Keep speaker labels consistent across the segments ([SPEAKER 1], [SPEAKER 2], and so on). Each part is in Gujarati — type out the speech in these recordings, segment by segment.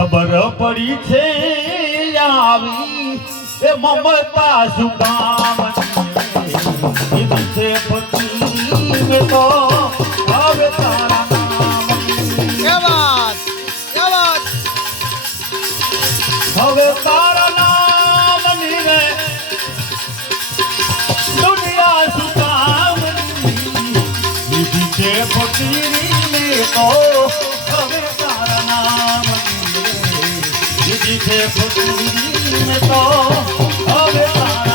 [SPEAKER 1] ખબર પડી છે આવી એ મમતા સુભાવની છે પતિ મે તો છે તો હવે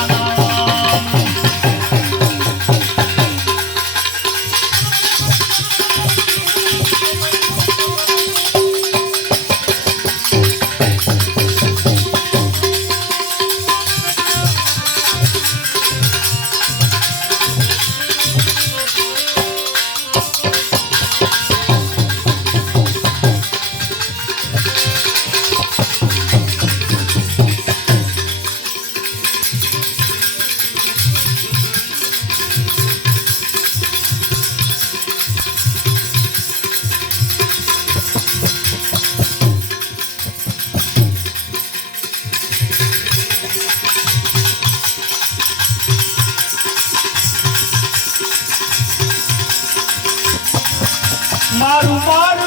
[SPEAKER 1] তার উপর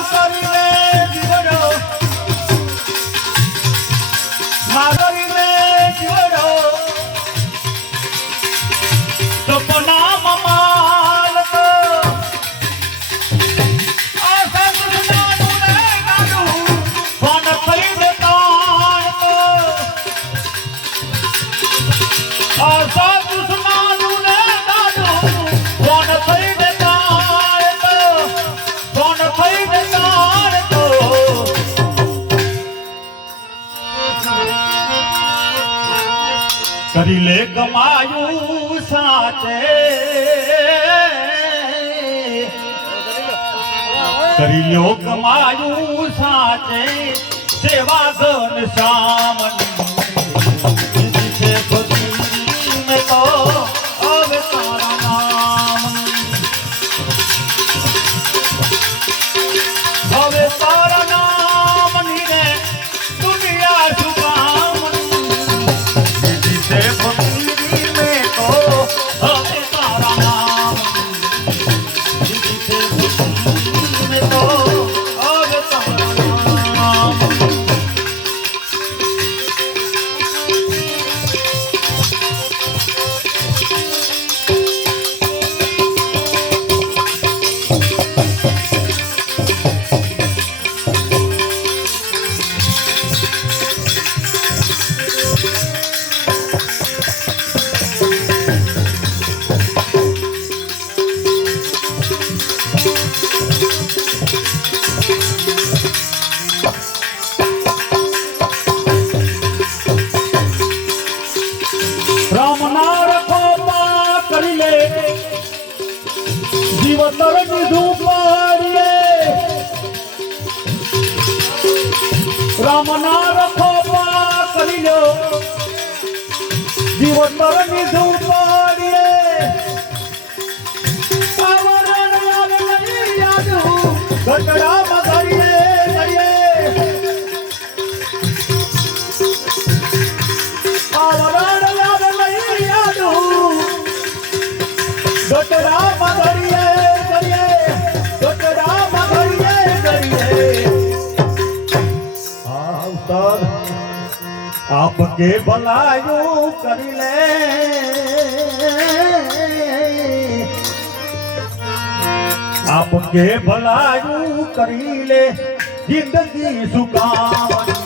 [SPEAKER 1] કરી લે કમાયું સાચે. લ્યો કમાયું સાચે. સેવા ઘન સામની. પા જીવન લે જીવતર દીધું પાડીએ રામના રખો પા લો જીવતર દીધું પાડીએ આવરણ યાદ આપકે ભલાયું કરી લે આપકે ભલાયું કરી લે જિંદગી સુકામણી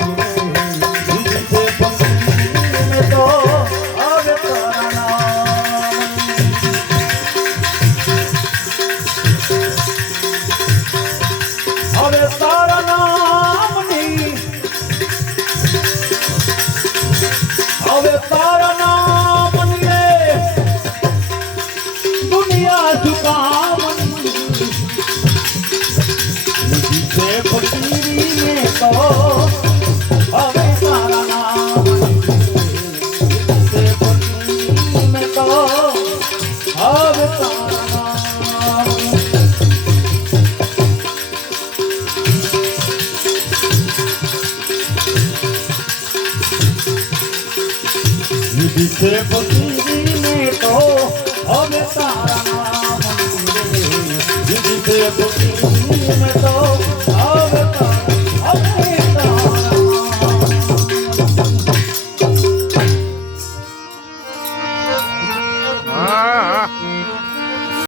[SPEAKER 1] थोरे में